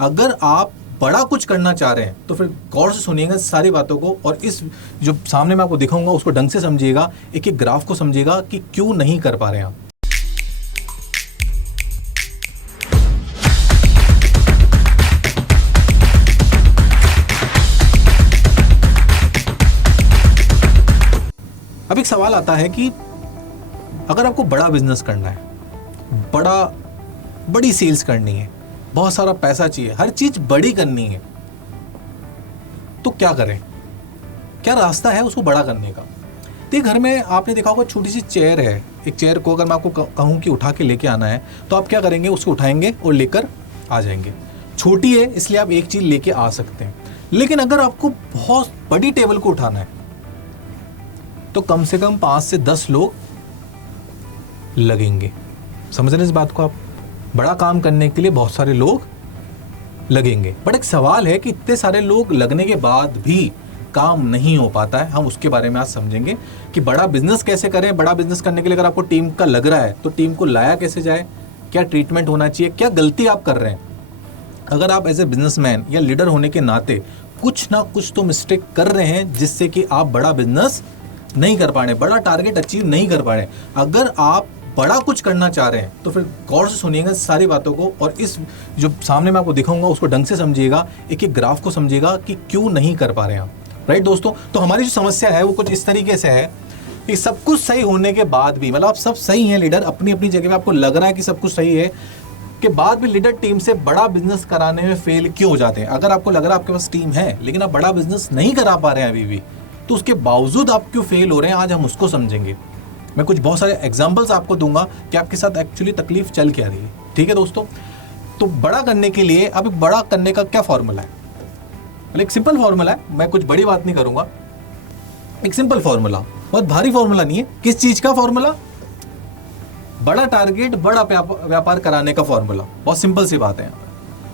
अगर आप बड़ा कुछ करना चाह रहे हैं तो फिर गौर से सुनिएगा सारी बातों को, और इस जो सामने मैं आपको दिखाऊंगा उसको ढंग से समझिएगा, एक एक ग्राफ को समझिएगा कि क्यों नहीं कर पा रहे हैं आप। अब एक सवाल आता है कि अगर आपको बड़ा बिजनेस करना है, बड़ी सेल्स करनी है, बहुत सारा पैसा चाहिए, हर चीज बड़ी करनी है, तो क्या करें? क्या रास्ता है उसको बड़ा करने का? तो घर में आपने देखा होगा छोटी सी चेयर है, एक चेयर को अगर मैं आपको कहूँ कि उठा के लेके आना है तो आप क्या करेंगे? उसको उठाएंगे और लेकर आ जाएंगे। छोटी है इसलिए आप एक चीज लेके आ सकते हैं, लेकिन अगर आपको बहुत बड़ी टेबल को उठाना है तो कम से कम 5 से 10 लोग लगेंगे। समझ रहे हैं इस बात को आप? बड़ा काम करने के लिए बहुत सारे लोग लगेंगे, बट एक सवाल है कि इतने सारे लोग लगने के बाद भी काम नहीं हो पाता है। हम उसके बारे में आज समझेंगे कि बड़ा बिजनेस कैसे करें। बड़ा बिजनेस करने के लिए अगर आपको टीम का लग रहा है तो टीम को लाया कैसे जाए, क्या ट्रीटमेंट होना चाहिए, क्या गलती आप कर रहे हैं। अगर आप एज ए बिजनेसमैन या लीडर होने के नाते कुछ ना कुछ तो मिस्टेक कर रहे हैं जिससे कि आप बड़ा बिजनेस नहीं कर पा रहे, बड़ा टारगेट अचीव नहीं कर पा रहे। अगर आप बड़ा कुछ करना चाह रहे हैं तो फिर गौर से सुनिएगा सारी बातों को, और इस जो सामने मैं आपको दिखाऊंगा उसको ढंग से समझिएगा, एक एक ग्राफ को समझिएगा कि क्यों नहीं कर पा रहे हैं आप। राइट दोस्तों, तो हमारी जो समस्या है वो कुछ इस तरीके से है कि सब कुछ सही होने के बाद भी, मतलब आप सब सही हैं लीडर, अपनी अपनी जगह पे आपको लग रहा है कि सब कुछ सही है, के बाद भी लीडर टीम से बड़ा बिजनेस कराने में फेल क्यों हो जाते हैं। अगर आपको लग रहा है आपके पास टीम है लेकिन आप बड़ा बिजनेस नहीं करा पा रहे हैं अभी भी, तो उसके बावजूद आप क्यों फेल हो रहे हैं, आज हम उसको समझेंगे। मैं कुछ बहुत सारे एग्जांपल्स आपको दूंगा कि आपके साथ एक्चुअली तकलीफ चल क्या रही है। ठीक है दोस्तों, तो बड़ा करने के लिए अब बड़ा करने का क्या फॉर्मूला है? एक सिंपल फॉर्मूला है, मैं कुछ बड़ी बात नहीं करूंगा, एक सिंपल फॉर्मूला, बहुत भारी फॉर्मूला नहीं है। किस चीज का फॉर्मूला? बड़ा टारगेट, बड़ा व्यापार कराने का फॉर्मूला। बहुत सिंपल सी बात है,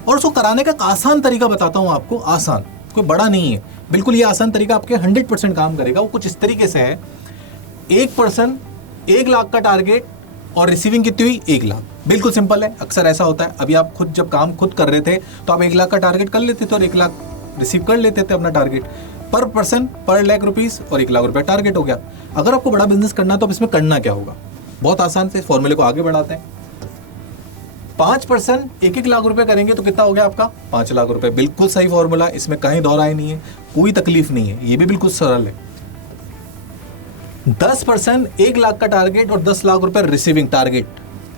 और उसको कराने का आसान तरीका बताता हूं आपको। आसान, कोई बड़ा नहीं है, बिल्कुल ये आसान तरीका आपके 100% काम करेगा। वो कुछ इस तरीके से है, एक पर्सन 1 लाख का टारगेट और रिसीविंग कितनी हुई? 1 लाख। बिल्कुल सिंपल है, अक्सर ऐसा होता है। अभी आप खुद जब काम खुद कर रहे थे तो आप 1 लाख का टारगेट कर लेते थे और 1 लाख रिसीव कर लेते थे अपना टारगेट पर पर्सन, पर लाख रुपीस, और 1 लाख रुपया टारगेट हो गया। अगर आपको बड़ा बिजनेस करना है तो अब इसमें करना क्या होगा? बहुत आसान से फॉर्मूले को आगे बढ़ाते हैं। 5% 1-1 लाख रुपए करेंगे तो कितना हो गया आपका? 5 लाख रुपए। बिल्कुल सही फॉर्मूला, इसमें कहीं दोहराए नहीं है, कोई तकलीफ नहीं है, ये भी बिल्कुल सरल है। 10% 1 लाख का टारगेट और 10 लाख रुपए रिसीविंग टारगेट,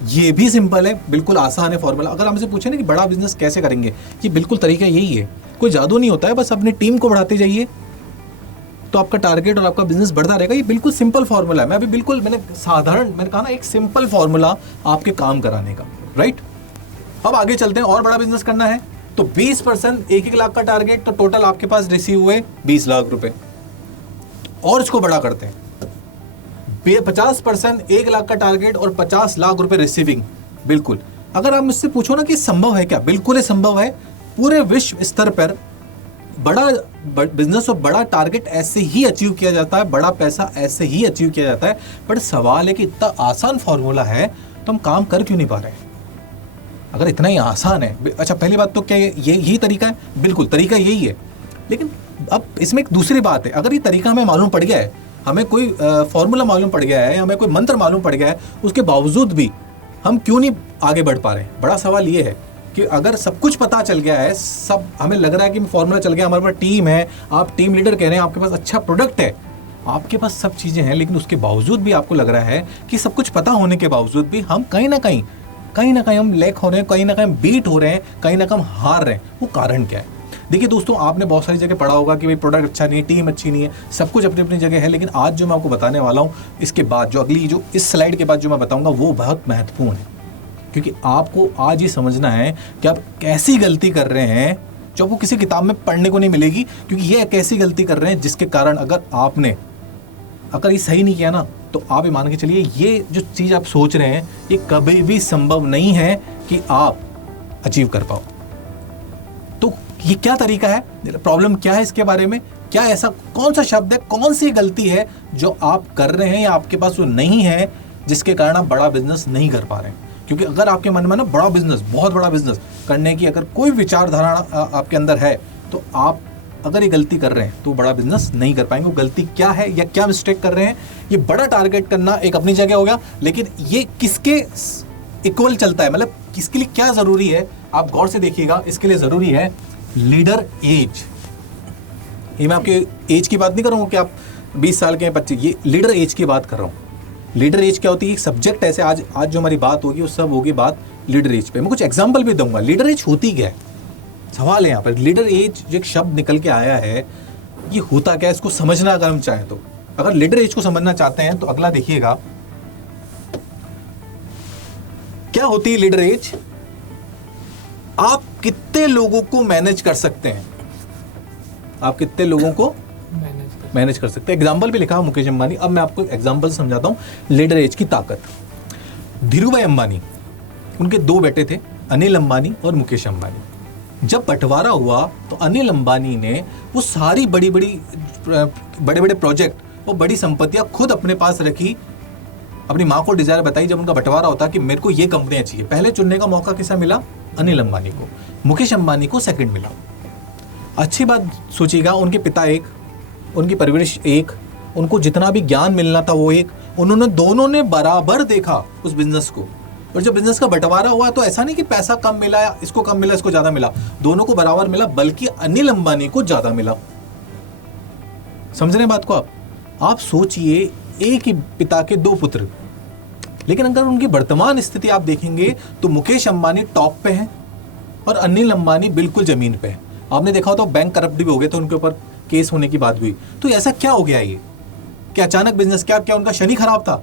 ये भी सिंपल है, बिल्कुल आसान है फॉर्मूला। अगर हमसे पूछे ना कि बड़ा बिजनेस कैसे करेंगे, ये बिल्कुल तरीका यही है, कोई जादू नहीं होता है, बस अपनी टीम को बढ़ाते जाइए तो आपका टारगेट और आपका बिजनेस बढ़ता रहेगा। ये बिल्कुल सिंपल फॉर्मूला है। मैंने कहा ना, एक सिंपल फॉर्मूला आपके काम कराने का। राइट, अब आगे चलते हैं। और बड़ा बिजनेस करना है तो 20% 1-1 लाख का टारगेट, तो टोटल आपके पास रिसीव हुए 20 लाख रुपए। और इसको बड़ा करते हैं, 50% 1 लाख का टारगेट और 50 लाख रुपए रिसीविंग। बिल्कुल, अगर आप मुझसे पूछो ना कि संभव है क्या, बिल्कुल ये संभव है। पूरे विश्व स्तर पर बड़ा बिजनेस और बड़ा टारगेट ऐसे ही अचीव किया जाता है, बड़ा पैसा ऐसे ही अचीव किया जाता है। बट सवाल है कि इतना आसान फॉर्मूला है तो हम काम कर क्यों नहीं पा रहे हैं? अगर इतना ही आसान है, अच्छा पहली बात तो क्या यही तरीका है? बिल्कुल तरीका यही है, लेकिन अब इसमें एक दूसरी बात है। अगर ये तरीका हमें मालूम पड़ गया है, हमें कोई फॉर्मूला मालूम पड़ गया है, हमें कोई मंत्र मालूम पड़ गया है, उसके बावजूद भी हम क्यों नहीं आगे बढ़ पा रहे हैं? बड़ा सवाल ये है कि अगर सब कुछ पता चल गया है, सब हमें लग रहा है कि फॉर्मूला चल गया, हमारे पास टीम है, आप टीम लीडर कह रहे हैं, आपके पास अच्छा प्रोडक्ट है, आपके पास सब चीज़ें हैं, लेकिन उसके बावजूद भी आपको लग रहा है कि सब कुछ पता होने के बावजूद भी हम कहीं ना कहीं हम लैक हो रहे हैं, कहीं ना कहीं बीट हो रहे हैं, कहीं ना कहीं हार रहे हैं। वो कारण क्या है? देखिए दोस्तों, आपने बहुत सारी जगह पढ़ा होगा कि भाई प्रोडक्ट अच्छा नहीं है, टीम अच्छी नहीं है, सब कुछ अपनी अपनी जगह है, लेकिन आज जो मैं आपको बताने वाला हूँ, इसके बाद जो अगली जो इस स्लाइड के बाद जो मैं बताऊंगा वो बहुत महत्वपूर्ण है, क्योंकि आपको आज ये समझना है कि आप कैसी गलती कर रहे हैं जो आपको किसी किताब में पढ़ने को नहीं मिलेगी। क्योंकि ये एक ऐसी गलती कर रहे हैं जिसके कारण अगर ये सही नहीं किया ना, तो आप ये मान के चलिए ये जो चीज़ आप सोच रहे हैं ये कभी भी संभव नहीं है कि आप अचीव कर पाओ। तो ये क्या तरीका है, प्रॉब्लम क्या है इसके बारे में, क्या ऐसा कौन सा शब्द है, कौन सी गलती है जो आप कर रहे हैं या आपके पास वो नहीं है जिसके कारण आप बड़ा बिजनेस नहीं कर पा रहे हैं? क्योंकि अगर आपके मन में ना बड़ा बिजनेस, बहुत बड़ा बिजनेस करने की अगर कोई विचारधारा आपके अंदर है, तो आप अगर ये गलती कर रहे हैं तो बड़ा बिजनेस नहीं कर पाएंगे। वो गलती क्या है या क्या मिस्टेक कर रहे हैं, ये बड़ा टारगेट करना एक अपनी जगह हो गया, लेकिन ये किसके इक्वल चलता है, मतलब किसके लिए क्या जरूरी है, आप गौर से देखिएगा। इसके लिए जरूरी है लीडर एज। ये मैं आपके एज की बात नहीं कर रहा हूँ कि आप 20 साल के हैं 25, ये लीडर एज की बात कर रहा हूँ। लीडर एज क्या होती है, एक सब्जेक्ट ऐसे आज जो हमारी बात होगी वो सब होगी बात लीडर एज पे। मैं कुछ एग्जांपल भी दूंगा। लीडर एज होती क्या है, सवाल है यहाँ पर। लीडर एज जो एक शब्द निकल के आया है, ये होता क्या है, इसको समझना अगर हम चाहें तो, अगर लीडर एज को समझना चाहते हैं तो अगला देखिएगा क्या होती है लीडर एज। आप कितने लोगों को मैनेज कर सकते हैं, आप कितने लोगों को मैनेज कर सकते हैं। एग्जाम्पल भी लिखा है मुकेश अंबानी। अब मैं आपको एग्जाम्पल समझाता हूं लीडर एज की ताकत। धीरूभाई अंबानी, उनके 2 बेटे थे, अनिल अंबानी और मुकेश अंबानी। जब बंटवारा हुआ तो अनिल अंबानी ने वो सारी बड़े बड़े प्रोजेक्ट और बड़ी संपत्तियां खुद अपने पास रखी, अपनी माँ को डिजायर बताई। जब उनका बंटवारा होता कि मेरे को ये कंपनियां चाहिए, पहले चुनने का मौका किसे मिला, अनिल अंबानी को। मुकेश अंबानी को सेकंड मिला। अच्छी बात सोचिएगा, उनके पिता एक, उनकी परवरिश एक, उनको जितना भी ज्ञान मिलना था वो एक, उन्होंने दोनों ने बराबर देखा उस बिजनेस को। और जब बिजनेस का बंटवारा हुआ तो ऐसा नहीं कि पैसा कम मिला, इसको कम मिला, इसको ज्यादा मिला, दोनों को बराबर मिला, बल्कि अनिल अंबानी को ज्यादा मिला। समझ रहे हैं बात को आप सोचिए, एक ही पिता के 2 पुत्र, लेकिन अगर उनकी वर्तमान स्थिति आप देखेंगे तो मुकेश अंबानी टॉप पे हैं और अनिल अंबानी बिल्कुल जमीन पे है। आपने देखा हो तो बैंक करप्ट भी हो गए, तो उनके ऊपर केस होने की बात हुई। तो ऐसा क्या हो गया, ये क्या अचानक बिजनेस, क्या उनका शनि खराब था,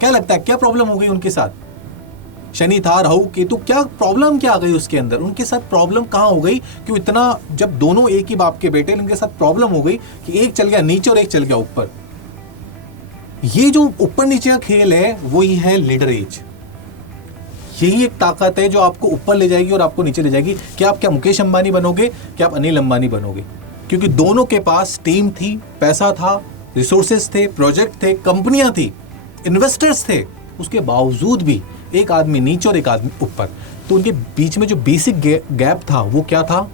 क्या लगता है क्या प्रॉब्लम हो गई उनके साथ, शनि था, राहु केतु, क्या प्रॉब्लम क्या आ गई उसके अंदर, उनके साथ प्रॉब्लम कहाँ हो गई कि इतना, जब दोनों एक ही बाप के बेटे, उनके साथ प्रॉब्लम हो गई कि एक चल गया नीचे और एक चल गया ऊपर। ये जो ऊपर नीचे का खेल है वही है लीडर एज। यही एक ताकत है जो आपको ऊपर ले जाएगी और आपको नीचे ले जाएगी। कि आप क्या मुकेश अंबानी बनोगे, क्या आप अनिल अंबानी बनोगे, क्योंकि दोनों के पास टीम थी, पैसा था, रिसोर्सेज थे, प्रोजेक्ट थे, कंपनियां थी, इन्वेस्टर्स थे, उसके बावजूद भी एक आदमी नीचे और एक आदमी ऊपर। तो उनके बीच में जो बेसिक गैप था वो क्या था,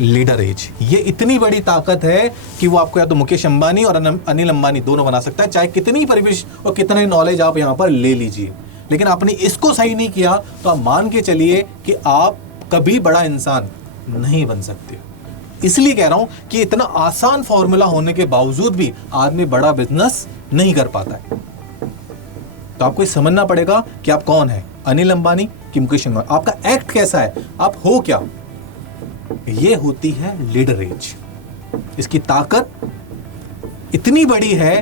लीडर एज। ये इतनी बड़ी ताकत है कि वो आपको या तो मुकेश अंबानी और अनिल अंबानी दोनों बना सकता है, चाहे कितनी परिवेश और कितना ही नॉलेज आप यहां पर ले लीजिए। लेकिन आपने इसको सही नहीं किया तो आप मान के चलिए कि आप कभी बड़ा इंसान नहीं बन सकते। इसलिए कह रहा हूं कि इतना आसान फॉर्मूला होने के बावजूद भी आदमी बड़ा बिजनेस नहीं कर पाता है। तो आपको समझना पड़ेगा कि आप कौन है, अनिल अंबानी कि मुकेश अंबानी, आपका एक्ट कैसा है, आप हो क्या। ये होती है लीडर एज। इसकी ताकत इतनी बड़ी है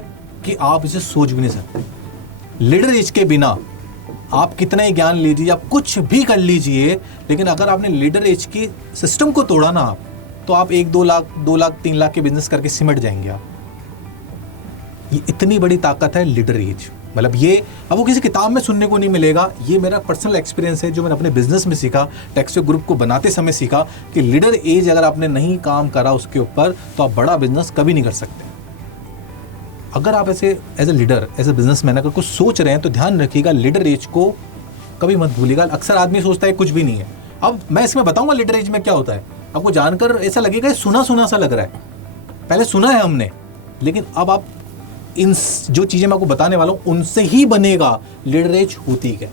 कि आप इसे सोच भी नहीं सकते। लीडर एज के बिना आप कितना ही ज्ञान लीजिए, आप कुछ भी कर लीजिए, लेकिन अगर आपने लीडर एज की सिस्टम को तोड़ा ना आप, तो आप 1-2 लाख 2 लाख 3 लाख के बिजनेस करके सिमट जाएंगे आप। ये इतनी बड़ी ताकत है लीडर एज। मतलब ये अब वो किसी किताब में सुनने को नहीं मिलेगा, ये मेरा पर्सनल एक्सपीरियंस है जो मैंने अपने बिजनेस में सीखा, टेक्सवे ग्रुप को बनाते समय सीखा कि लीडर एज अगर आपने नहीं काम करा उसके ऊपर तो आप बड़ा बिजनेस कभी नहीं कर सकते। अगर आप ऐसे as a leader, as a businessman अगर कुछ सोच रहे हैं तो ध्यान रखिएगा, लीडर एज को कभी मत भूलिएगा। अक्सर आदमी सोचता है कुछ भी नहीं है। अब मैं इसमें बताऊंगा लीडर एज में क्या होता है, आपको जानकर ऐसा लगेगा सुना सुना सा लग रहा है, पहले सुना है हमने, लेकिन अब आप इन जो चीजें मैं आपको बताने वाला हूं उनसे ही बनेगा लीडर एज होती क्या।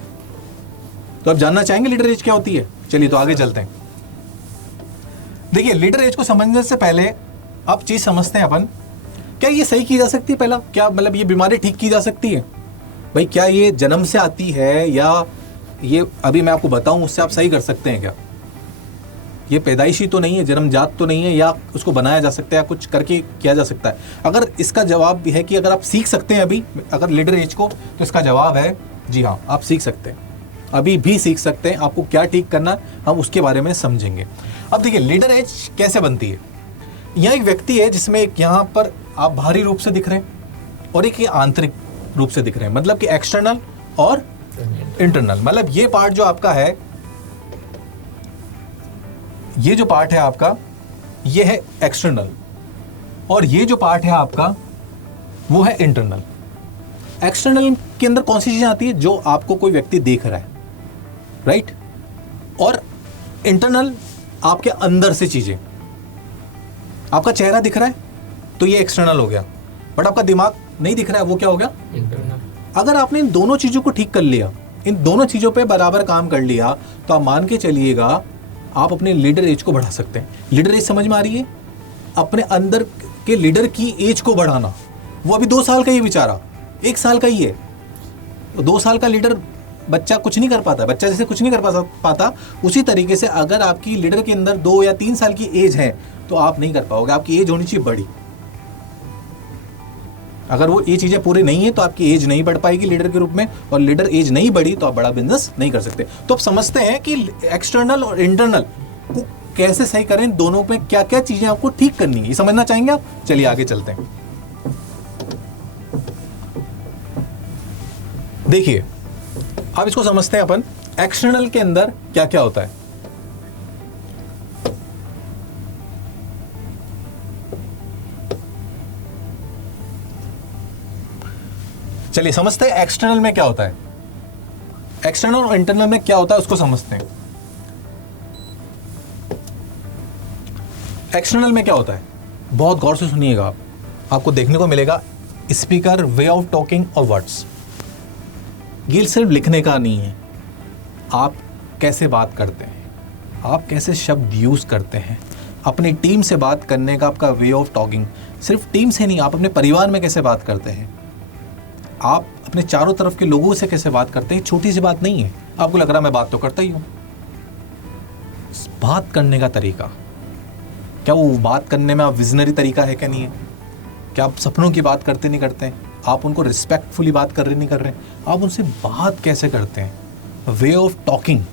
तो आप जानना चाहेंगे लीडर एज क्या होती है, चलिए तो आगे चलते हैं। देखिए लीडर एज को समझने से पहले आप चीज समझते हैं अपन, क्या ये सही की जा सकती है, पहला क्या मतलब ये बीमारी ठीक की जा सकती है भाई, क्या ये जन्म से आती है या ये अभी मैं आपको बताऊं उससे आप सही कर सकते हैं क्या, ये पैदाइशी तो नहीं है, जन्मजात तो नहीं है, या उसको बनाया जा सकता है या कुछ करके किया जा सकता है। अगर इसका जवाब भी है कि अगर आप सीख सकते हैं अभी अगर लीडर एज को, तो इसका जवाब है जी हाँ, आप सीख सकते हैं, अभी भी सीख सकते हैं। आपको क्या ठीक करना हम उसके बारे में समझेंगे। अब देखिए लीडर एज कैसे बनती है। यह एक व्यक्ति है जिसमें एक यहाँ पर आप बाहरी रूप से दिख रहे हैं और एक ये आंतरिक रूप से दिख रहे हैं, मतलब कि एक्सटर्नल और इंटरनल। मतलब ये पार्ट जो आपका है, ये जो पार्ट है आपका, ये है एक्सटर्नल, और ये जो पार्ट है आपका वो है इंटरनल। एक्सटर्नल के अंदर कौन सी चीजें आती है, जो आपको कोई व्यक्ति देख रहा है, राइट। और इंटरनल आपके अंदर से चीजें, आपका चेहरा दिख रहा है तो ये एक्सटर्नल हो गया, बट आपका दिमाग नहीं दिख रहा है, वो क्या हो गया, इंटरनल। अगर आपने इन दोनों चीजों को ठीक कर लिया, इन दोनों चीजों पे बराबर काम कर लिया, तो आप मान के चलिएगा आप अपने लीडर एज को बढ़ा सकते हैं। लीडर एज समझ में आ रही है? अपने अंदर के लीडर की एज को बढ़ाना। वो अभी 2 साल का ही बेचारा, 1 साल का ही है, 2 साल का लीडर बच्चा कुछ नहीं कर पाता, बच्चा जैसे कुछ नहीं कर पाता, उसी तरीके से अगर आपकी लीडर के अंदर 2 या 3 साल की एज है तो आप नहीं कर पाओगे। आपकी एज होनी चाहिए बड़ी। अगर वो ये चीजें पूरी नहीं है तो आपकी एज नहीं बढ़ पाएगी लीडर के रूप में, और लीडर एज नहीं बढ़ी तो आप बड़ा बिजनेस नहीं कर सकते। तो आप समझते हैं कि एक्सटर्नल और इंटरनल को कैसे सही करें, दोनों में क्या क्या चीजें आपको ठीक करनी है, ये समझना चाहेंगे आप? चलिए आगे चलते हैं। देखिए अब इसको समझते हैं अपन, एक्सटर्नल के अंदर क्या क्या होता है। चलिए समझते हैं एक्सटर्नल में क्या होता है, एक्सटर्नल और इंटरनल में क्या होता है उसको समझते हैं। एक्सटर्नल में क्या होता है, बहुत गौर से सुनिएगा आप, आपको देखने को मिलेगा स्पीकर, वे ऑफ टॉकिंग और वर्ड्स। ये सिर्फ लिखने का नहीं है, आप कैसे बात करते हैं, आप कैसे शब्द यूज करते हैं, अपनी टीम से बात करने का आपका वे ऑफ टॉकिंग, सिर्फ टीम से नहीं, आप अपने परिवार में कैसे बात करते हैं, आप अपने चारों तरफ के लोगों से कैसे बात करते हैं। छोटी सी बात नहीं है, आपको लग रहा है मैं बात तो करता ही हूं। बात करने का तरीका, क्या वो बात करने में आप विजनरी तरीका है क्या नहीं है, क्या आप सपनों की बात करते नहीं करते हैं, आप उनको रिस्पेक्टफुली बात कर रहे नहीं कर रहे, आप उनसे बात कैसे करते हैं, वे ऑफ टॉकिंग,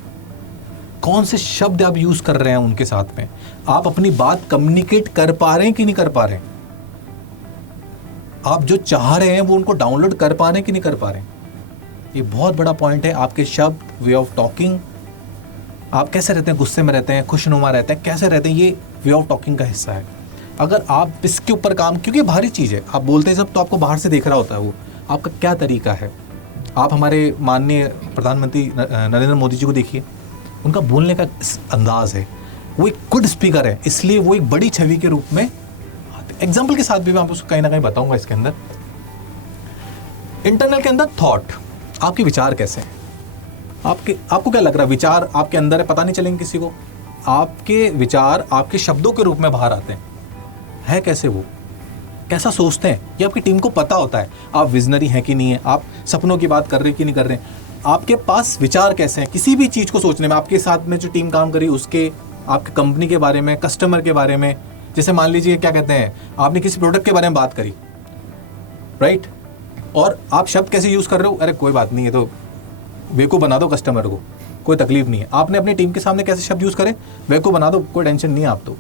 कौन से शब्द आप यूज कर रहे हैं उनके साथ में, आप अपनी बात कम्युनिकेट कर पा रहे हैं कि नहीं कर पा रहे हैं, आप जो चाह रहे हैं वो उनको डाउनलोड कर पा रहे हैं कि नहीं कर पा रहे हैं। ये बहुत बड़ा पॉइंट है। आपके शब्द, वे ऑफ टॉकिंग, आप कैसे रहते हैं, गुस्से में रहते हैं, खुशनुमा रहते हैं, कैसे रहते हैं, ये वे ऑफ टॉकिंग का हिस्सा है। अगर आप इसके ऊपर काम, क्योंकि बाहरी चीज़ है, आप बोलते हैं सब तो आपको बाहर से देख रहा होता है, वो आपका क्या तरीका है। आप हमारे माननीय प्रधानमंत्री नरेंद्र मोदी जी को देखिए, उनका बोलने का अंदाज है, वो एक गुड स्पीकर है, इसलिए वो एक बड़ी छवि के रूप में, एग्जाम्पल के साथ भी मैं आपको कहीं ना कहीं बताऊंगा इसके अंदर। इंटरनल के अंदर थॉट, आपके विचार कैसे हैं, आपको क्या लग रहा है, विचार आपके अंदर है, पता नहीं चलेंगे किसी को, आपके विचार आपके शब्दों के रूप में बाहर आते हैं, है कैसे, वो कैसा सोचते हैं, ये आपकी टीम को पता होता है। आप विजनरी हैं कि नहीं है, आप सपनों की बात कर रहे हैं कि नहीं कर रहे हैं, आपके पास विचार कैसे हैं किसी भी चीज़ को सोचने में। आपके साथ में जो टीम काम करी उसके, आपके कंपनी के बारे में, कस्टमर के बारे में, जैसे मान लीजिए क्या कहते हैं, आपने किसी प्रोडक्ट के बारे में बात करी, राइट, और आप शब्द कैसे यूज़ कर रहे हो, अरे कोई बात नहीं है तो बेवकूफ़ बना दो कस्टमर को, कोई तकलीफ नहीं है। आपने अपनी टीम के सामने कैसे शब्द यूज़ करे, बेवकूफ़ बना दो, कोई टेंशन नहीं है, आप तो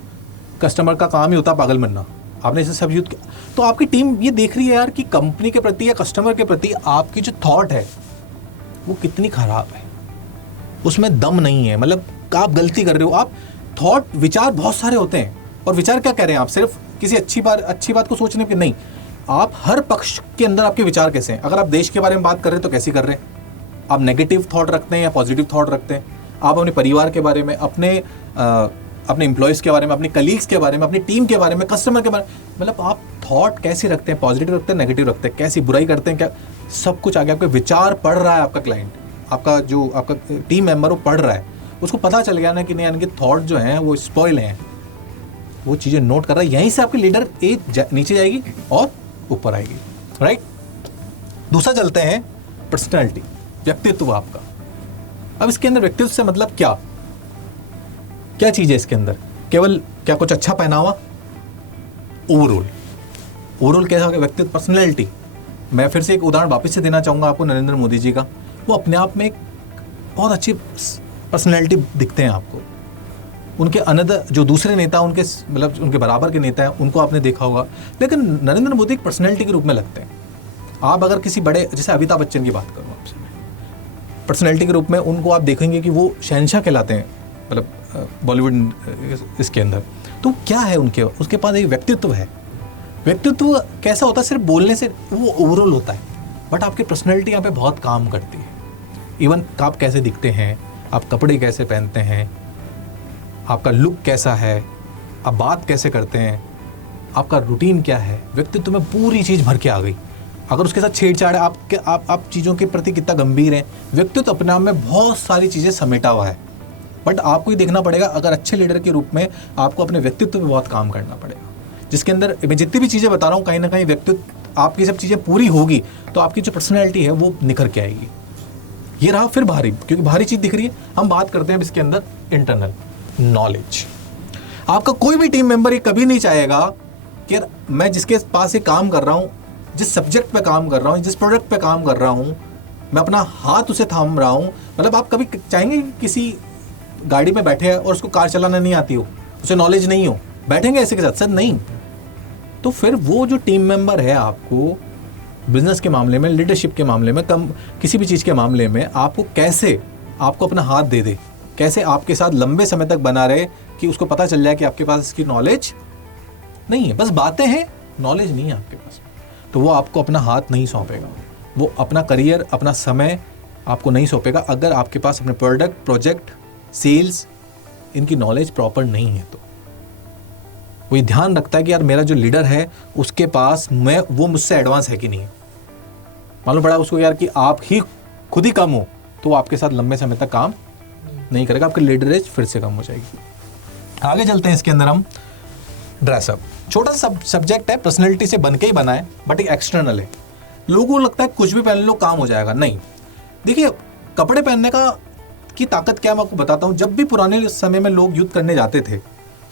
कस्टमर का काम ही होता है पागल बनना, आपने इसे सब यूज किया। तो आपकी टीम ये देख रही है यार कि कंपनी के प्रति या कस्टमर के प्रति आपकी जो थॉट है वो कितनी खराब है, उसमें दम नहीं है, मतलब आप गलती कर रहे हो। आप थॉट, विचार बहुत सारे होते हैं, और विचार क्या कह रहे हैं, आप सिर्फ किसी अच्छी बात को सोचने के नहीं, आप हर पक्ष के अंदर आपके विचार कैसे हैं। अगर आप देश के बारे में बात कर रहे हैं तो कैसी कर रहे हैं, आप नेगेटिव थॉट रखते हैं या पॉजिटिव थॉट रखते हैं, आप अपने परिवार के बारे में, अपने एम्प्लॉयज़ के बारे में, अपने कलीग्स के बारे में, अपनी टीम के बारे में, कस्टमर के बारे में, मतलब आप थॉट कैसे रखते हैं, पॉजिटिव रखते हैं, नेगेटिव रखते हैं, कैसी बुराई करते हैं, क्या सब कुछ आगे आपके विचार पढ़ रहा है। आपका क्लाइंट, आपका टीम मेंबर वो पढ़ रहा है, उसको पता चल गया ना कि नहीं, इनके थॉट जो हैं वो स्पॉइल हैं, वो चीज़ें नोट कर रहा है। यहीं से आपकी लीडर नीचे जाएगी और ऊपर आएगी, राइट। दूसरा चलते हैं पर्सनैलिटी, व्यक्तित्व आपका। अब इसके अंदर व्यक्तित्व से मतलब क्या चीज़ है इसके अंदर, केवल क्या कुछ अच्छा पहनावा, ओवरऑल कैसा होगा व्यक्तित्व, पर्सनैलिटी। मैं फिर से एक उदाहरण वापस से देना चाहूँगा आपको, नरेंद्र मोदी जी का। वो अपने आप में एक बहुत अच्छी पर्सनैलिटी दिखते हैं आपको। उनके अनदर जो दूसरे नेता, उनके मतलब उनके बराबर के नेता हैं, उनको आपने देखा होगा, लेकिन नरेंद्र मोदी एक पर्सनैलिटी के रूप में लगते हैं। आप अगर किसी बड़े, जैसे अमिताभ बच्चन की बात करूँ आपसे, पर्सनैलिटी के रूप में उनको आप देखेंगे कि वो शहंशाह कहलाते हैं, मतलब बॉलीवुड इसके अंदर। तो क्या है उसके पास एक व्यक्तित्व है। व्यक्तित्व कैसा होता है, सिर्फ बोलने से वो ओवरऑल होता है, बट आपकी पर्सनैलिटी यहाँ पे बहुत काम करती है। इवन आप कैसे दिखते हैं, आप कपड़े कैसे पहनते हैं, आपका लुक कैसा है, आप बात कैसे करते हैं, आपका रूटीन क्या है, व्यक्तित्व में पूरी चीज़ भर के आ गई। अगर उसके साथ छेड़छाड़ है, आप चीज़ों के प्रति कितना गंभीर हैं, व्यक्तित्व अपने आप में बहुत सारी चीज़ें समेटा हुआ है। बट आपको ही देखना पड़ेगा, अगर अच्छे लीडर के रूप में आपको अपने व्यक्तित्व पे बहुत काम करना पड़ेगा, जिसके अंदर मैं जितनी भी चीज़ें बता रहा हूँ कहीं ना कहीं व्यक्तित्व आपकी सब चीज़ें पूरी होगी तो आपकी जो पर्सनैलिटी है वो निखर के आएगी। ये रहा फिर भारी, क्योंकि भारी चीज़ दिख रही है। हम बात करते हैं इसके अंदर इंटरनल नॉलेज। आपका कोई भी टीम मेंबर ये कभी नहीं चाहेगा कि यार मैं जिसके पास ये काम कर रहा हूँ, जिस सब्जेक्ट पे काम कर रहा हूँ, जिस प्रोडक्ट पे काम कर रहा हूँ, मैं अपना हाथ उसे थाम रहा हूँ। मतलब आप कभी चाहेंगे कि किसी गाड़ी में बैठे हैं और उसको कार चलाना नहीं आती हो, उसे नॉलेज नहीं हो, बैठेंगे ऐसे के साथ? सर नहीं। तो फिर वो जो टीम मेंबर है आपको बिजनेस के मामले में, लीडरशिप के मामले में, किसी भी चीज़ के मामले में आपको कैसे आपको अपना हाथ दे दे, कैसे आपके साथ लंबे समय तक बना रहे कि उसको पता चल जाए कि आपके पास इसकी नॉलेज नहीं है, बस बातें हैं, नॉलेज नहीं है आपके पास, तो वो आपको अपना हाथ नहीं सौंपेगा, वो अपना करियर, अपना समय आपको नहीं सौंपेगा अगर आपके पास अपने प्रोडक्ट, प्रोजेक्ट, सेल्स, इनकी नॉलेज प्रॉपर नहीं है। तो वो ये ध्यान रखता है कि यार मेरा जो लीडर है उसके पास वो मुझसे एडवांस है कि नहीं। मालूम पड़ा उसको यार कि आप ही खुद ही कम हो तो वो आपके साथ लंबे समय तक काम नहीं करेगा, आपकी लीडरेज फिर से कम हो जाएगी। आगे चलते हैं इसके अंदर हम ड्रेसअप। छोटा सा सब्जेक्ट है, पर्सनैलिटी से बन के ही बना है, बट एक एक्सटर्नल है। लोगों को लगता है कुछ भी पहन लो काम हो जाएगा, नहीं। देखिए कपड़े पहनने की ताकत क्या, मैं आपको बताता हूँ। जब भी पुराने समय में लोग युद्ध करने जाते थे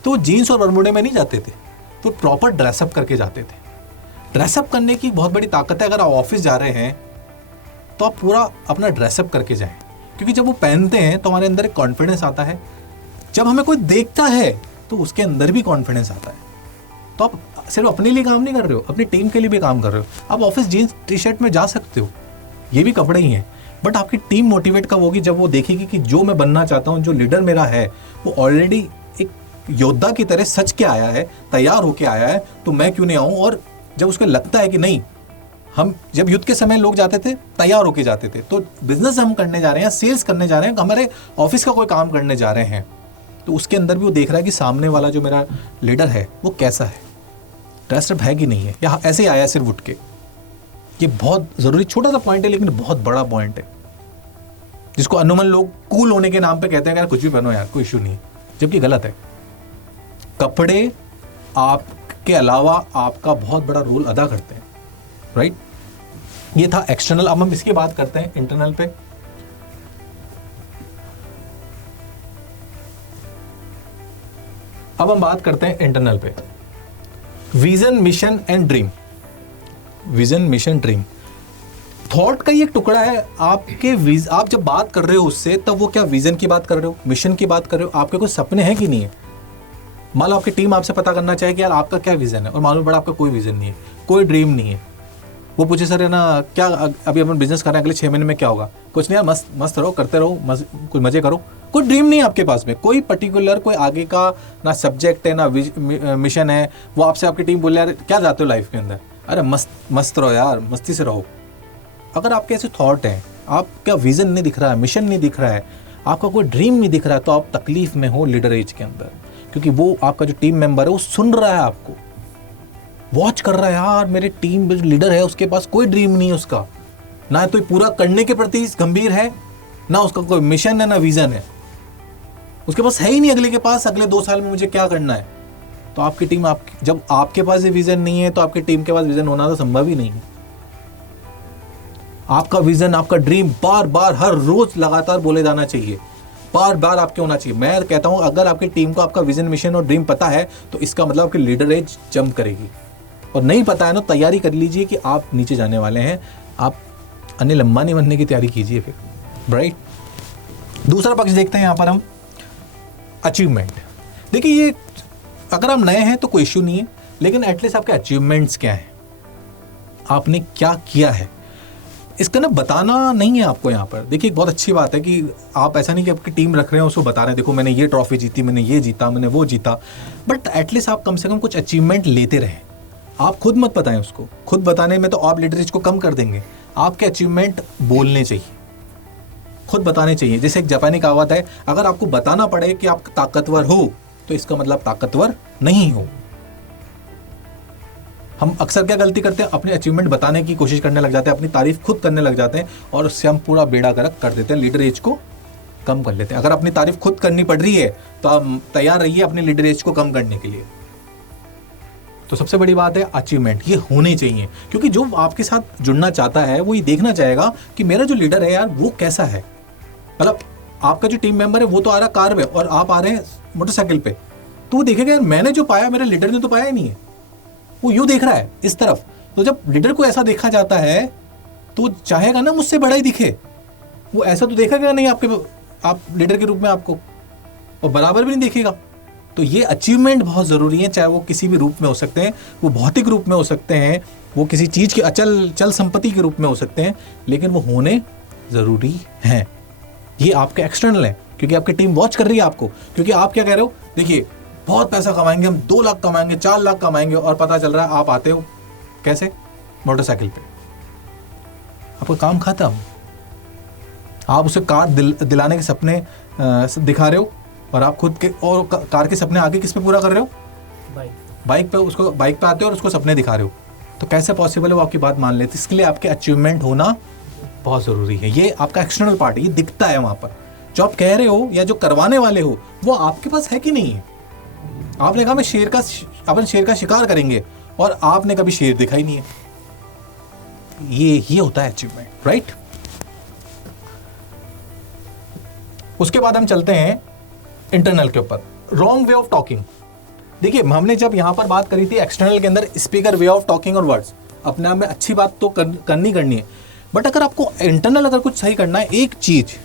तो जीन्स और बरमूडे में नहीं जाते थे, तो प्रॉपर ड्रेसअप करके जाते थे। ड्रेसअप करने की बहुत बड़ी ताकत है। अगर आप ऑफिस जा रहे हैं तो आप पूरा अपना ड्रेसअप करके जाएं, क्योंकि जब वो पहनते हैं तो हमारे अंदर एक कॉन्फिडेंस आता है। जब हमें कोई देखता है तो उसके अंदर भी कॉन्फिडेंस आता है। तो आप सिर्फ अपने लिए काम नहीं कर रहे हो, अपनी टीम के लिए भी काम कर रहे हो। आप ऑफिस जीन्स टी शर्ट में जा सकते हो, ये भी कपड़े ही हैं, बट आपकी टीम मोटिवेट कब होगी? जब वो देखेगी कि जो मैं बनना चाहता हूँ, जो लीडर मेरा है, वो ऑलरेडी एक योद्धा की तरह सच के आया है, तैयार होके आया है, तो मैं क्यों नहीं आऊँ? और जब उसको लगता है कि नहीं, हम जब युद्ध के समय लोग जाते थे तैयार होके जाते थे, तो बिजनेस हम करने जा रहे हैं, सेल्स करने जा रहे हैं, हमारे ऑफिस का कोई काम करने जा रहे हैं, तो उसके अंदर भी वो देख रहा है कि सामने वाला जो मेरा लीडर है वो कैसा है, ड्रेसअप है कि नहीं है, या ऐसे ही आया सिर्फ उठ के। ये बहुत ज़रूरी छोटा सा पॉइंट है, लेकिन बहुत बड़ा पॉइंट है, जिसको अनूमन लोग कूल होने के नाम पे कहते हैं यार कुछ भी पहनो यार, कोई इशू नहीं है, जबकि गलत है। कपड़े आपके अलावा आपका बहुत बड़ा रोल अदा करते हैं, राइट? ये था एक्सटर्नल। अब हम इसकी बात करते हैं इंटरनल पे। अब हम बात करते हैं इंटरनल पे। Vision, mission and dream. Vision, mission, dream thought का ही एक टुकड़ा है। आप जब बात कर रहे हो उससे, तब वो क्या विजन की बात कर रहे हो, मिशन की बात कर रहे हो, आपके कोई सपने हैं कि नहीं है? मान लो आपकी टीम आपसे पता करना चाहे कि यार आपका क्या विजन है, और मालूम पड़ा आपका कोई विजन नहीं है, कोई ड्रीम नहीं है। वो पूछे सर है ना क्या अभी अपन बिजनेस कर रहे हैं, अगले 6 महीने में क्या होगा? कुछ नहीं यार, मस्त मस्त रहो, करते रहो, कुछ मजे करो। कोई ड्रीम नहीं है आपके पास में, कोई पर्टिकुलर कोई आगे का ना सब्जेक्ट है ना मिशन है। वो आपसे आपकी टीम बोले यार क्या चाहते हो लाइफ के अंदर? अरे मस्त मस्त रहो यार, मस्ती से रहो। अगर आपके ऐसे थॉट हैं, आपका विजन नहीं दिख रहा है, मिशन नहीं दिख रहा है, आपका कोई ड्रीम नहीं दिख रहा है, तो आप तकलीफ में हो लीडर एज के अंदर, क्योंकि वो आपका जो टीम मेंबर है वो सुन रहा है आपको, वॉच कर रहा है। यार मेरे टीम जो लीडर है उसके पास कोई ड्रीम नहीं है, उसका ना तो पूरा करने के प्रति गंभीर है, ना उसका कोई मिशन है, ना विजन है, उसके पास है ही नहीं अगले के पास, अगले 2 साल में मुझे क्या करना है। तो आपकी टीम जब आपके पास ये विजन नहीं है, तो आपकी टीम के पास विजन होना तो संभव ही नहीं है। आपका विजन, आपका ड्रीम बार बार हर रोज लगातार बोले जाना चाहिए, बार बार आपके होना चाहिए। मैं कहता हूं अगर आपकी टीम को आपका विजन, मिशन और ड्रीम पता है, तो इसका मतलब आपकी लीडर एज जंप करेगी। और नहीं पता है ना, तैयारी कर लीजिए कि आप नीचे जाने वाले हैं, आप अनिल अंबानी बनने की तैयारी कीजिए फिर, राइट? दूसरा पक्ष देखते हैं यहाँ पर हम, अचीवमेंट। देखिए ये अगर आप नए हैं तो कोई इश्यू नहीं है, लेकिन एटलीस्ट आपके अचीवमेंट्स क्या हैं, आपने क्या किया है, इसका ना बताना नहीं है आपको यहाँ पर। देखिए बहुत अच्छी बात है कि आप ऐसा नहीं कि आपकी टीम रख रहे हैं उसको बता रहे हैं देखो मैंने ये ट्रॉफी जीती, मैंने ये जीता, मैंने वो जीता, बट एटलीस्ट आप कम से कम कुछ अचीवमेंट लेते रहें। आप खुद मत बताएं उसको, खुद बताने में तो आप लीडरेज को कम कर देंगे। आपके अचीवमेंट बोलने चाहिए, खुद बताने चाहिए। जैसे एक जापानी कहावत है, अगर आपको बताना पड़े कि आप ताकतवर हो तो इसका मतलब ताकतवर नहीं हो। हम अक्सर क्या गलती करते हैं, अपनी अचीवमेंट बताने की कोशिश करने लग जाते हैं, अपनी तारीफ खुद करने लग जाते हैं और उससे हम पूरा बेड़ा गर्क कर देते हैं, लीडर एज को कम कर लेते हैं। अगर अपनी तारीफ खुद करनी पड़ रही है तो आप तैयार रहिए अपनी लीडर एज को कम करने के लिए। तो सबसे बड़ी बात है अचीवमेंट, ये होनी चाहिए, क्योंकि जो आपके साथ जुड़ना चाहता है वो ये देखना चाहेगा कि मेरा जो लीडर है यार वो कैसा है। मतलब आपका जो टीम मेंबर है वो तो आ रहा कार में और आप आ रहे हैं मोटरसाइकिल पे, तो वो देखेगा यार मैंने जो पाया मेरे लीडर ने तो पाया ही नहीं है, वो यूं देख रहा है इस तरफ। तो जब लीडर को ऐसा देखा जाता है तो चाहेगा ना मुझसे बड़ा ही दिखे, वो ऐसा तो देखेगा नहीं आप लीडर के रूप में आपको, और बराबर भी नहीं देखेगा। तो ये अचीवमेंट बहुत ज़रूरी है, चाहे वो किसी भी रूप में हो सकते हैं, वो भौतिक रूप में हो सकते हैं, वो किसी चीज़ की चल संपत्ति के रूप में हो सकते हैं, लेकिन वो होने ज़रूरी हैं। ये आपके एक्सटर्नल है, क्योंकि आपकी टीम वॉच कर रही है आपको, क्योंकि आप क्या कह रहे हो, देखिए बहुत पैसा कमाएंगे हम, 2 लाख कमाएंगे, 4 लाख कमाएंगे, और पता चल रहा है आप आते हो कैसे, मोटरसाइकिल पे। आपका काम खत्म। आप उसे कार दिलाने के सपने दिखा रहे हो और आप खुद के और कार के सपने आगे किस पे पूरा कर रहे हो, बाइक पे। उसको बाइक पे आते हो और उसको सपने दिखा रहे हो, तो कैसे पॉसिबल है वो आपकी बात मान लेते। इसके लिए आपके अचीवमेंट होना बहुत ज़रूरी है। ये आपका एक्सटर्नल पार्ट है, ये दिखता है वहाँ पर। जो आप कह रहे हो या जो करवाने वाले हो वो आपके पास है कि नहीं है। आपने कहा मैं अपन शेर का शिकार करेंगे और आपने कभी शेर देखा ही नहीं है। ये होता है अचीवमेंट, राइट। उसके बाद हम चलते हैं इंटरनल के ऊपर, रॉन्ग वे ऑफ टॉकिंग। देखिए हमने जब यहां पर बात करी थी एक्सटर्नल के अंदर स्पीकर, वे ऑफ टॉकिंग और वर्ड्स, अपने आप में अच्छी बात तो करनी है, बट अगर आपको इंटरनल अगर कुछ सही करना है, एक चीज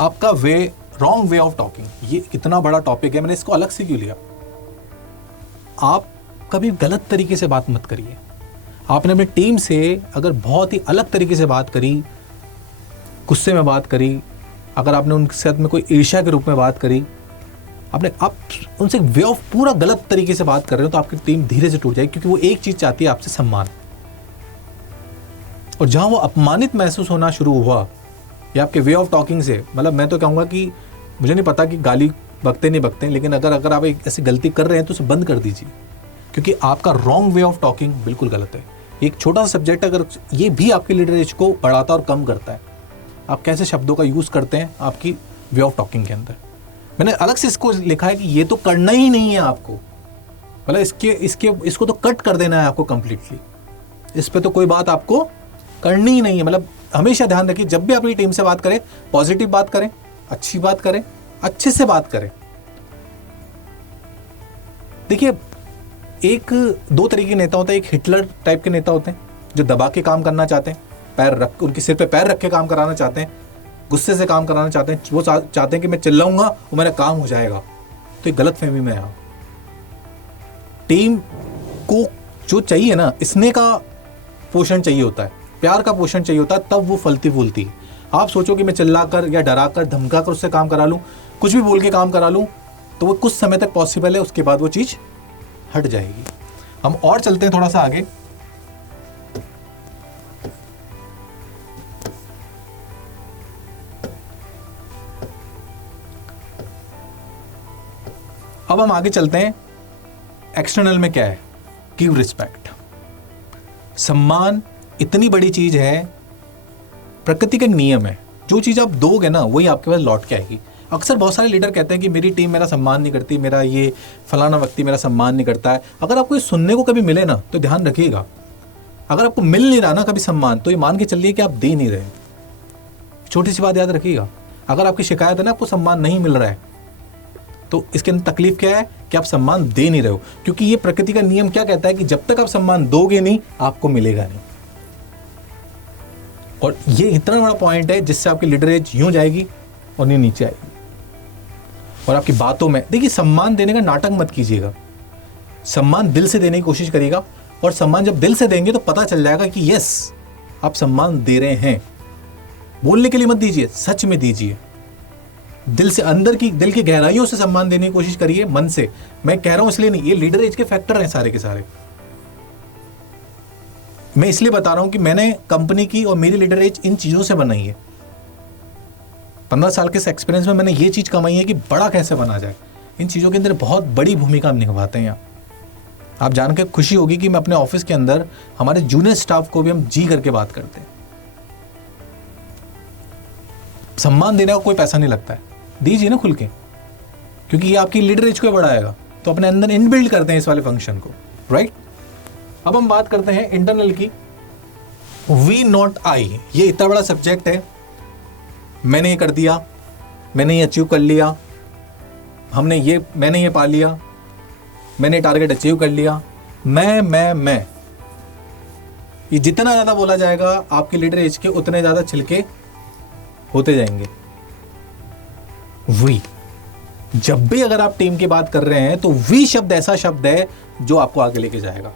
आपका रॉन्ग वे ऑफ टॉकिंग। ये कितना बड़ा टॉपिक है, मैंने इसको अलग से क्यों लिया। आप कभी गलत तरीके से बात मत करिए। आपने अपनी टीम से अगर बहुत ही अलग तरीके से बात करी, गुस्से में बात करी, अगर आपने उनके साथ में कोई ईर्ष्या के रूप में बात करी, आप उनसे वे ऑफ पूरा गलत तरीके से बात कर रहे हो, तो आपकी टीम धीरे से टूट जाएगी, क्योंकि वो एक चीज चाहती है आपसे सम्मान। और जहां वो अपमानित महसूस होना शुरू हुआ या आपके वे ऑफ टॉकिंग से, मतलब मैं तो कहूँगा कि मुझे नहीं पता कि गाली बकते नहीं बकते, लेकिन अगर आप एक ऐसी गलती कर रहे हैं तो उसे बंद कर दीजिए, क्योंकि आपका रॉन्ग वे ऑफ टॉकिंग बिल्कुल गलत है। एक छोटा सा सब्जेक्ट अगर ये भी आपके लीडरेज को बढ़ाता और कम करता है, आप कैसे शब्दों का यूज़ करते हैं आपकी वे ऑफ टॉकिंग के अंदर। मैंने अलग से इसको लिखा है कि ये तो करना ही नहीं है आपको, मतलब इसको तो कट कर देना है आपको कंप्लीटली। इस पे तो कोई बात आपको करनी ही नहीं है। मतलब हमेशा ध्यान रखिए, जब भी अपनी टीम से बात करें, पॉजिटिव बात करें, अच्छी बात करें, अच्छे से बात करें। देखिए एक 2 तरीके के नेता होते हैं। एक हिटलर टाइप के नेता होते हैं जो दबा के काम करना चाहते हैं, उनके सिर पे पैर रख के काम कराना चाहते हैं, गुस्से से काम कराना चाहते हैं। वो चाहते हैं कि मैं चिल्लाऊंगा वो मेरा काम हो जाएगा। तो एक गलत फहमी में है। टीम को जो चाहिए ना, स्नेह का पोषण चाहिए होता है, प्यार का पोषण चाहिए होता है, तब वो फलती फूलती है। आप सोचो कि मैं चिल्लाकर या डराकर धमकाकर उससे काम करा लूँ, कुछ भी बोल के काम करा लूँ, तो वो कुछ समय तक पॉसिबल है, उसके बाद वो चीज़ हट जाएगी। हम और चलते हैं थोड़ा सा आगे। अब हम आगे चलते हैं। एक्सटर्नल में क्या है, गिव रिस्पेक्ट। सम्मान इतनी बड़ी चीज है, प्रकृति का नियम है। जो चीज आप दोगे ना वही आपके पास लौट के आएगी। अक्सर बहुत सारे लीडर कहते हैं कि मेरी टीम मेरा सम्मान नहीं करती, मेरा ये फलाना व्यक्ति मेरा सम्मान नहीं करता है। अगर आपको ये सुनने को कभी मिले ना तो ध्यान रखिएगा, अगर आपको मिल नहीं रहा ना कभी सम्मान, तो ये मान के चलिए कि आप दे नहीं रहे। छोटी सी बात याद रखिएगा, अगर आपकी शिकायत है ना आपको सम्मान नहीं मिल रहा है, तो इसके अंदर तकलीफ क्या है कि आप सम्मान दे नहीं रहे हो। क्योंकि ये प्रकृति का नियम क्या कहता है कि जब तक आप सम्मान दोगे नहीं आपको मिलेगा नहीं। और ये इतना बड़ा पॉइंट है जिससे आपकी लीडरेज यूं जाएगी और नहीं नीचे आएगी। और आपकी बातों में देखिए, सम्मान देने का नाटक मत कीजिएगा, सम्मान दिल से देने की कोशिश करिएगा। और सम्मान जब दिल से देंगे तो पता चल जाएगा कि यस आप सम्मान दे रहे हैं। बोलने के लिए मत दीजिए, सच में दीजिए, दिल से, अंदर की दिल की गहराइयों से सम्मान देने की कोशिश करिए, मन से। मैं कह रहा हूं इसलिए नहीं, ये लीडर एज के फैक्टर हैं सारे के सारे। मैं इसलिए बता रहा हूं कि मैंने कंपनी की और मेरी लीडर एज इन चीजों से बनाई है। 15 साल के इस एक्सपीरियंस में मैंने ये चीज़ कमाई है कि बड़ा कैसे बना जाए। इन चीज़ों के अंदर बहुत बड़ी भूमिका हम निभाते हैं यहाँ। आप जान के खुशी होगी कि मैं अपने ऑफिस के अंदर हमारे जूनियर स्टाफ को भी हम जी करके बात करते हैं। सम्मान देने का कोई पैसा नहीं लगता है, दीजिए ना खुल के, क्योंकि ये आपकी लीडरेज को बढ़ाएगा। तो अपने अंदर इनबिल्ड करते हैं इस वाले फंक्शन को, राइट। अब हम बात करते हैं इंटरनल की। वी नॉट आई, ये इतना बड़ा सब्जेक्ट है। मैंने ये कर दिया, मैंने ये अचीव कर लिया, मैंने ये पा लिया, मैंने टारगेट अचीव कर लिया। मैं ये जितना ज्यादा बोला जाएगा आपके लीडर एज के, उतने ज्यादा छिलके होते जाएंगे। वी, जब भी अगर आप टीम की बात कर रहे हैं तो वी शब्द ऐसा शब्द है जो आपको आगे लेके जाएगा।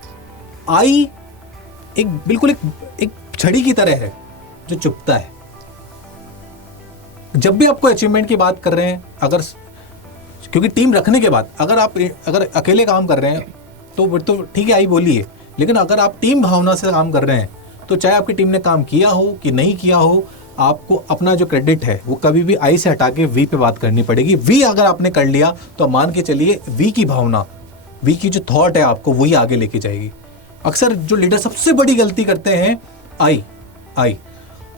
आई बिल्कुल एक छड़ी की तरह है जो चुभता है। जब भी आपको अचीवमेंट की बात कर रहे हैं, क्योंकि टीम रखने के बाद अगर अकेले काम कर रहे हैं तो ठीक है, आई बोलिए, लेकिन अगर आप टीम भावना से काम कर रहे हैं तो चाहे आपकी टीम ने काम किया हो कि नहीं किया हो, आपको अपना जो क्रेडिट है वो कभी भी आई से हटा के वी पे बात करनी पड़ेगी। वी अगर आपने कर लिया तो मान के चलिए वी की भावना, वी की जो थॉट है आपको वही आगे लेके जाएगी। अक्सर जो लीडर सबसे बड़ी गलती करते हैं आई,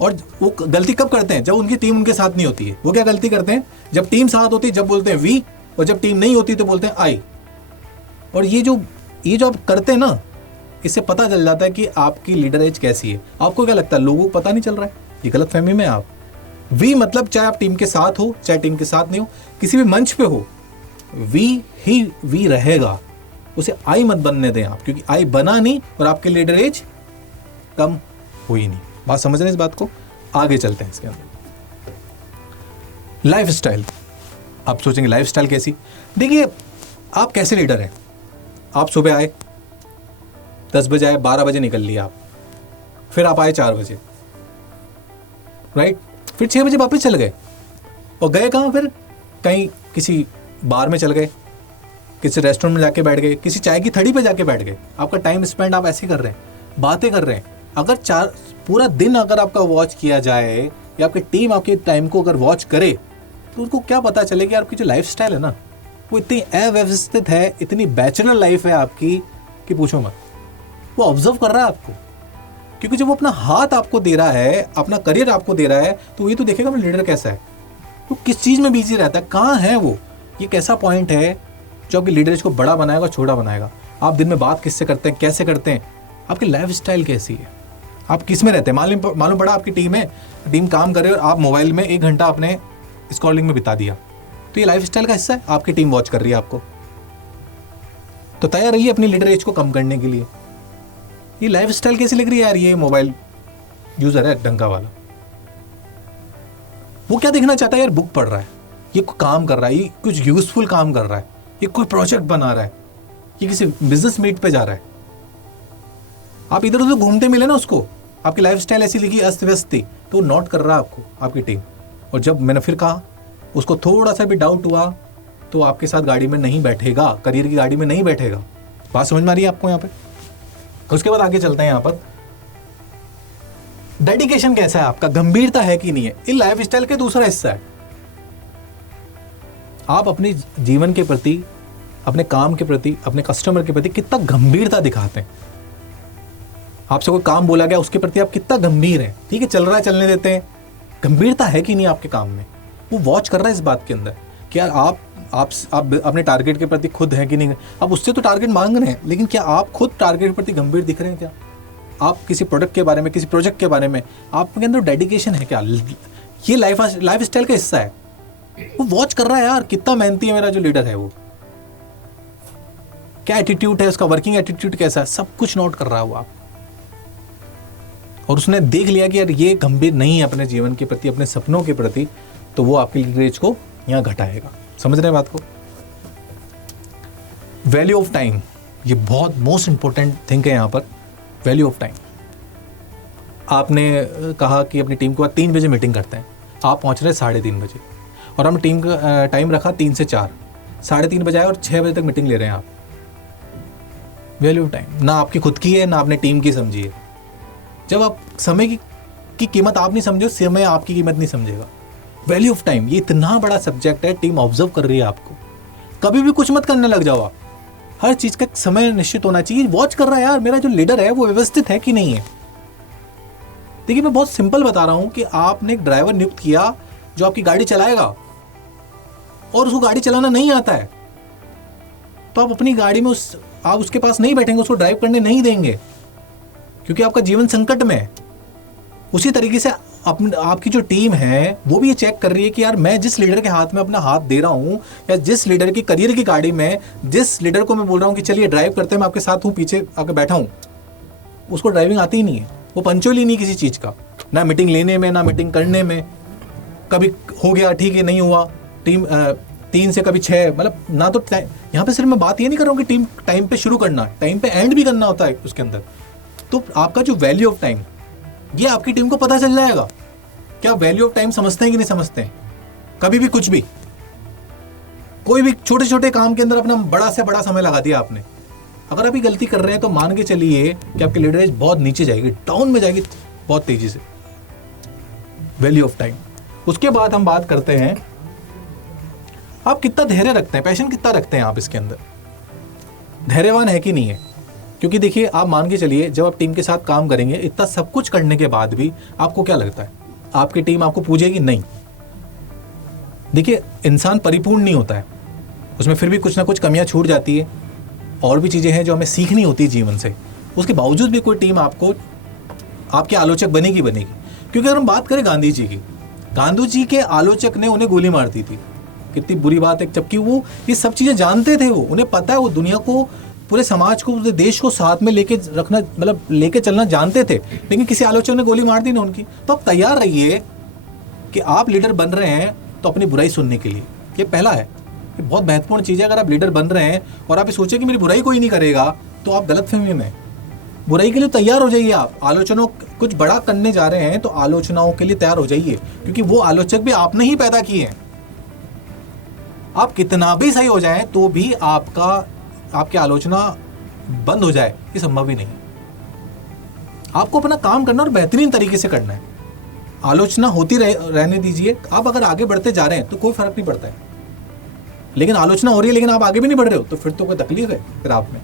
और वो गलती कब करते हैं? जब उनकी टीम उनके साथ नहीं होती है। वो क्या गलती करते हैं? जब टीम साथ होती है जब बोलते हैं वी, और जब टीम नहीं होती तो बोलते हैं आई। और ये जो आप करते हैं ना, इससे पता चल जाता है कि आपकी लीडर एज कैसी है। आपको क्या लगता है लोगों को पता नहीं चल रहा है? ये गलत फहमी में आप। वी मतलब चाहे आप टीम के साथ हो चाहे टीम के साथ नहीं हो, किसी भी मंच पे हो, वी ही वी रहेगा। उसे आई मत बनने दें आप, क्योंकि आई बना नहीं और आपकी लीडर एज कम हुई नहीं। बात समझ रहे हैं इस बात को? आगे चलते हैं इसके अंदर। Life style. आप सोचेंगे लाइफ स्टाइल कैसी? देखिए, आप कैसे लीडर हैं? आप सुबह आए 10 बजे आए, 12 बजे निकल लिया आप, फिर आप आए 4 बजे, राइट, फिर 6 बजे वापस चल गए, और गए कहाँ? फिर कहीं किसी बार में चल गए, किसी रेस्टोरेंट में जाके बैठ गए, किसी चाय की थड़ी पे जाके बैठ गए। आपका टाइम स्पेंड आप ऐसे कर रहे हैं, बातें कर रहे हैं। अगर पूरा दिन अगर आपका वॉच किया जाए या आपकी टीम आपके टाइम को अगर वॉच करे तो उनको क्या पता चलेगी आपकी जो लाइफ स्टाइल है ना, वो इतनी अव्यवस्थित है, इतनी बैचलर लाइफ है आपकी कि पूछो मत। वो ऑब्जर्व कर रहा है आपको, क्योंकि जब वो अपना हाथ आपको दे रहा है, अपना करियर आपको दे रहा है, तो ये तो देखेगा अपना लीडर कैसा है, वो किस चीज़ में बिजी रहता है, कहाँ है वो, ये कैसा पॉइंट है जो आपकी लीडरेज को बड़ा बनाएगा, छोटा बनाएगा। आप दिन में बात किससे करते हैं, कैसे करते हैं, आपकी लाइफ स्टाइल कैसी है, आप किस में रहते हैं। मालूम पड़ा आपकी टीम है, टीम काम कर रहे हो और आप मोबाइल में 1 घंटा अपने स्क्रॉलिंग में बिता दिया, तो ये लाइफ स्टाइल का हिस्सा है। आपकी टीम वॉच कर रही है आपको, तो तैयार रहिए अपनी लीडर एज को कम करने के लिए। ये लाइफ स्टाइल कैसी लग रही है यार? ये मोबाइल यूजर है डंका वाला, वो क्या देखना चाहता है यार? बुक पढ़ रहा है, ये कोई काम कर रहा है, ये कुछ यूजफुल काम कर रहा है, ये कोई प्रोजेक्ट बना रहा है, ये किसी बिजनेस मीट पे जा रहा है। आप इधर उधर घूमते मिले ना उसको, आपकी लाइफ स्टाइल ऐसी लिखी अस्त व्यस्त थी, तो नोट कर रहा है आपको आपकी टीम। और जब मैंने फिर कहा, उसको थोड़ा सा भी डाउट हुआ तो आपके साथ गाड़ी में नहीं बैठेगा, करियर की गाड़ी में नहीं बैठेगा। बात समझ में आ रही है आपको यहाँ पे? उसके बाद आगे चलते हैं। यहाँ पर डेडिकेशन कैसा है आपका, गंभीरता है कि नहीं है, ये लाइफ स्टाइल का दूसरा हिस्सा है। आप अपने जीवन के प्रति, अपने काम के प्रति, अपने कस्टमर के प्रति कितना गंभीरता दिखाते हैं। आपसे कोई काम बोला गया, उसके प्रति आप कितना गंभीर हैं। ठीक है, चल रहा है, चलने देते हैं, गंभीरता है कि नहीं आपके काम में? वो वॉच कर रहा है इस बात के अंदर कि यार आप अपने टारगेट के प्रति खुद हैं कि नहीं। आप उससे तो टारगेट मांग रहे हैं, लेकिन क्या आप खुद टारगेट के प्रति गंभीर दिख रहे हैं क्या? आप किसी प्रोडक्ट के बारे में, किसी प्रोजेक्ट के बारे में आपके अंदर डेडिकेशन है क्या? ये लाइफ स्टाइल का हिस्सा है। वो वॉच कर रहा है यार, कितना मेहनती है मेरा जो लीडर है, वो क्या एटीट्यूड है उसका, वर्किंग एटीट्यूड कैसा है, सब कुछ नोट कर रहा है वो आप। और उसने देख लिया कि यार ये गंभीर नहीं है अपने जीवन के प्रति, अपने सपनों के प्रति, तो वो आपकी लीडरेज को यहाँ घटाएगा। समझ रहे हैं बात को? वैल्यू ऑफ टाइम, ये बहुत मोस्ट इंपॉर्टेंट थिंग है यहाँ पर। वैल्यू ऑफ टाइम, आपने कहा कि अपनी टीम के बाद 3 बजे मीटिंग करते हैं, आप पहुँच रहे 3:30 बजे, और हमने टीम का टाइम रखा 3 से 4, 3:30 बजे आए और 6 बजे तक मीटिंग ले रहे हैं आप। वैल्यू ऑफ टाइम ना आपकी खुद की है ना आपने टीम की समझी है। जब आप समय की कीमत आप नहीं समझो, समय आपकी कीमत नहीं समझेगा। वैल्यू ऑफ टाइम, ये इतना बड़ा सब्जेक्ट है, टीम ऑब्जर्व कर रही है आपको, कभी भी कुछ मत करने लग जाओ आप, हर चीज का समय निश्चित होना चाहिए, वॉच कर रहा है यार मेरा जो लीडर है वो व्यवस्थित है कि नहीं है। देखिए मैं बहुत सिंपल बता रहा हूं कि आपने एक ड्राइवर नियुक्त किया जो आपकी गाड़ी चलाएगा और उसको गाड़ी चलाना नहीं आता है, तो आप अपनी गाड़ी में आप उसके पास नहीं बैठेंगे, उसको ड्राइव करने नहीं देंगे, क्योंकि आपका जीवन संकट में है। उसी तरीके से आपकी जो टीम है वो भी ये चेक कर रही है कि यार मैं जिस लीडर के हाथ में अपना हाथ दे रहा हूं, या जिस लीडर की करियर की गाड़ी में जिस लीडर को मैं बोल रहा हूं कि चलिए ड्राइव करते हैं, मैं आपके साथ हूं, पीछे आकर बैठा हूं, उसको ड्राइविंग आती ही नहीं है, वो पंचुअल ही नहीं किसी चीज का, ना मीटिंग लेने में ना मीटिंग करने में, कभी हो गया ठीक है, नहीं हुआ, टीम 3 से कभी 6, मतलब ना तो यहाँ पे सिर्फ मैं बात ये नहीं कर रहा हूँ कि टीम टाइम पे शुरू करना, टाइम पे एंड भी करना होता है उसके अंदर। तो आपका जो वैल्यू ऑफ टाइम, ये आपकी टीम को पता चल जाएगा क्या वैल्यू ऑफ टाइम समझते हैं कि नहीं समझते हैं। कभी भी कुछ भी, कोई भी छोटे छोटे काम के अंदर अपना बड़ा से बड़ा समय लगा दिया आपने, अगर अभी गलती कर रहे हैं तो मान के चलिए कि आपकी लीडरेज बहुत नीचे जाएगी, डाउन में जाएगी बहुत तेजी से। Value of time. उसके बाद हम बात करते हैं आप कितना धैर्य रखते हैं, पैशन कितना रखते हैं आप इसके अंदर, धैर्यवान है कि नहीं है। क्योंकि देखिए आप मान के चलिए जब आप टीम के साथ काम करेंगे, इतना सब कुछ करने के बाद भी आपको क्या लगता है आपकी टीम आपको पूछेगी नहीं। देखिए इंसान परिपूर्ण नहीं होता है, उसमें फिर भी कुछ ना कुछ कमियां छूट जाती है, और भी चीज़ें हैं जो हमें सीखनी होती है जीवन से, उसके बावजूद भी कोई टीम आपको आपके आलोचक बनेगी। क्योंकि अगर हम बात करें गांधी जी की, गांधी जी के आलोचक ने उन्हें गोली मार दी थी, कितनी बुरी बात है, जबकि वो ये सब चीज़ें जानते थे, वो उन्हें पता है, वो दुनिया को, पूरे समाज को, पूरे देश को साथ में लेके रखना, मतलब लेके चलना जानते थे, लेकिन किसी आलोचक ने गोली मार दी ना उनकी। तो आप तैयार रहिए कि आप लीडर बन रहे हैं तो अपनी बुराई सुनने के लिए, ये पहला है, ये बहुत महत्वपूर्ण चीज़ है। अगर आप लीडर बन रहे हैं और आप ये सोचें कि मेरी बुराई कोई नहीं करेगा, तो आप गलतफहमी में, बुराई के लिए तैयार हो जाइए। आप आलोचनाओं, कुछ बड़ा करने जा रहे हैं तो आलोचनाओं के लिए तैयार हो जाइए, क्योंकि वो आलोचक भी आपने ही पैदा किए हैं। आप कितना भी सही हो जाए तो भी आपकी आलोचना बंद हो जाए ये संभव ही नहीं। आपको अपना काम करना और बेहतरीन तरीके से करना है, आलोचना होती रहने दीजिए। आप अगर आगे बढ़ते जा रहे हैं तो कोई फर्क नहीं पड़ता है, लेकिन आलोचना हो रही है लेकिन आप आगे भी नहीं बढ़ रहे हो तो फिर तो कोई तकलीफ है। फिर आप में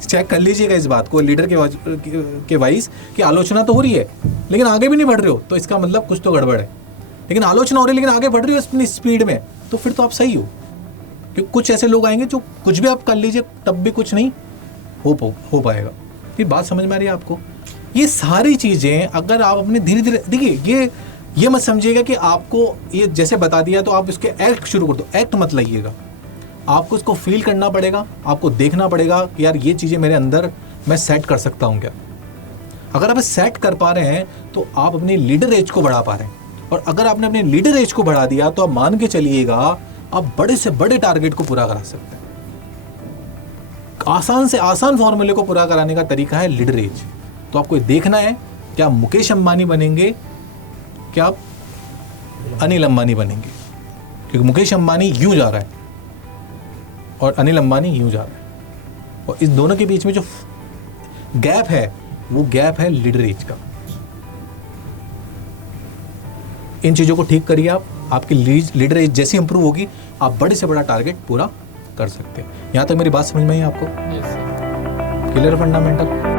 चेक कर लीजिएगा इस बात को लीडर के वाइज कि आलोचना तो हो रही है लेकिन आगे भी नहीं बढ़ रहे हो, तो इसका मतलब कुछ तो गड़बड़ है। लेकिन आलोचना हो रही है लेकिन आगे बढ़ रही हो अपनी स्पीड में, तो फिर तो आप सही हो। क्योंकि कुछ ऐसे लोग आएंगे जो कुछ भी आप कर लीजिए तब भी कुछ नहीं हो पाएगा। ये बात समझ में आ रही है आपको? ये सारी चीज़ें अगर आप अपने धीरे धीरे, देखिए ये मत समझिएगा कि आपको ये जैसे बता दिया तो आप इसके एक्ट शुरू कर दो, एक्ट मत लाइएगा। आपको इसको फील करना पड़ेगा, आपको देखना पड़ेगा कि यार ये चीज़ें मेरे अंदर मैं सेट कर सकता हूँ क्या। अगर आप सेट कर पा रहे हैं तो आप अपनी लीडर एज को बढ़ा पा रहे हैं, और अगर आपने अपने लीडर एज को बढ़ा दिया तो आप मान के चलिएगा आप बड़े से बड़े टारगेट को पूरा करा सकते हैं। आसान से आसान फॉर्मूले को पूरा कराने का तरीका है लीडर एज। तो आपको देखना है क्या आप मुकेश अंबानी बनेंगे, क्या आप अनिल अंबानी बनेंगे, क्योंकि मुकेश अंबानी यूं जा रहा है और अनिल अंबानी यूं जा रहा है, और इस दोनों के बीच में जो गैप है वो गैप है लीडर एज का। इन चीज़ों को ठीक करिए आप, आपकी लीडर एज जैसी इंप्रूव होगी आप बड़े से बड़ा टारगेट पूरा कर सकते हैं। यहाँ तक मेरी बात समझ में आई आपको? Clear fundamental?